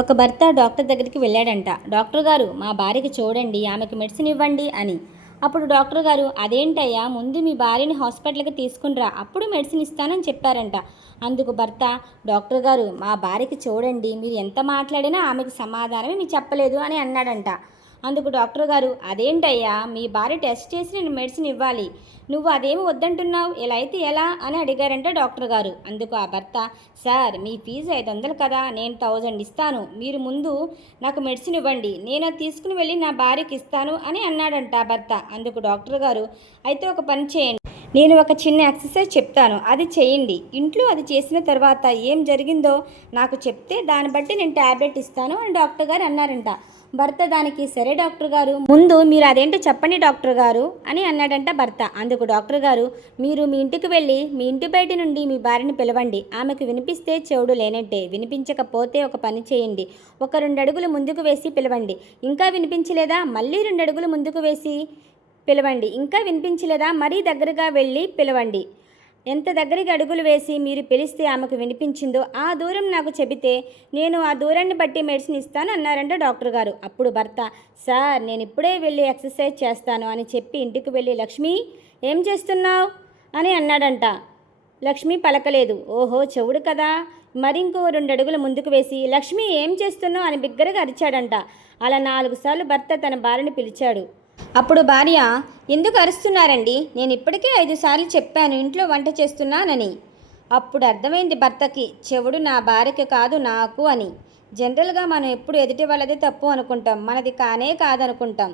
ఒక భర్త డాక్టర్ దగ్గరికి వెళ్ళాడంట. డాక్టర్ గారు మా భార్యకి చూడండి ఆమెకు మెడిసిన్ ఇవ్వండి అని. అప్పుడు డాక్టర్ గారు అదేంటయ్యా ముందు మీ భార్యని హాస్పిటల్కి తీసుకునిరా అప్పుడు మెడిసిన్ ఇస్తానని చెప్పారంట. అందుకు భర్త డాక్టర్ గారు మా భార్యకి చూడండి మీరు ఎంత మాట్లాడినా ఆమెకు సమాధానమే మీరు చెప్పలేదు అని అన్నాడంట. అందుకు డాక్టర్ గారు అదేంటయ్యా మీ భార్య టెస్ట్ చేసి నేను మెడిసిన్ ఇవ్వాలి. నువ్వు అదేమి వద్దంటున్నావు? ఇలా అయితే ఎలా? అని అడిగారంట డాక్టర్ గారు. అందుకు ఆ భర్త సార్ మీ ఫీజు ఐదు వందలు కదా నేను థౌజండ్ ఇస్తాను. మీరు ముందు నాకు మెడిసిన్ ఇవ్వండి. నేను అది తీసుకుని వెళ్ళి నా భార్యకి ఇస్తాను అని అన్నాడంట ఆ భర్త. అందుకు డాక్టర్ గారు అయితే ఒక పని చేయండి. నేను ఒక చిన్న ఎక్సర్సైజ్ చెప్తాను. అది చేయండి. ఇంట్లో అది చేసిన తర్వాత ఏం జరిగిందో నాకు చెప్తే దాన్ని బట్టి నేను ట్యాబ్లెట్ ఇస్తాను అని డాక్టర్ గారు అన్నారంట. భర్త దానికి సరే డాక్టర్ గారు ముందు మీరు అదేంటో చెప్పండి డాక్టర్ గారు అని అన్నాడంట భర్త. అందుకు డాక్టర్ గారు మీరు మీ ఇంటికి వెళ్ళి మీ ఇంటి బయట నుండి మీ భార్యని పిలవండి. ఆమెకు వినిపిస్తే చెవుడు లేనట్టే. వినిపించకపోతే ఒక పని చేయండి. ఒక రెండు అడుగులు ముందుకు వేసి పిలవండి. ఇంకా వినిపించలేదా? మళ్ళీ రెండు అడుగులు ముందుకు వేసి పిలవండి. ఇంకా వినిపించలేదా? మరీ దగ్గరగా వెళ్ళి పిలవండి. ఎంత దగ్గరికి అడుగులు వేసి మీరు పిలిస్తే ఆమెకు వినిపించిందో ఆ దూరం నాకు చెబితే నేను ఆ దూరాన్ని బట్టి మెడిసిన్ ఇస్తాను అన్నారంట డాక్టర్ గారు. అప్పుడు భర్త సార్ నేను ఇప్పుడే వెళ్ళి ఎక్సర్సైజ్ చేస్తాను అని చెప్పి ఇంటికి వెళ్ళి లక్ష్మి ఏం చేస్తున్నావు? అని అన్నాడంట. లక్ష్మి పలకలేదు. ఓహో చెవుడు కదా. మరింకో రెండు అడుగులు ముందుకు వేసి లక్ష్మి ఏం చేస్తున్నావు? అని బిగ్గరగా అరిచాడంట. అలా నాలుగు సార్లు భర్త తన భార్యని పిలిచాడు. అప్పుడు భార్య ఎందుకు అరుస్తున్నారండి? నేను ఇప్పటికే ఐదు సార్లు చెప్పాను ఇంట్లో వంట చేస్తున్నానని. అప్పుడు అర్థమైంది భర్తకి చెవుడు నా భార్యకి కాదు నాకు అని. జనరల్గా మనం ఎప్పుడు ఎదుటి వాళ్ళదే తప్పు అనుకుంటాం మనది కానే కాదనుకుంటాం.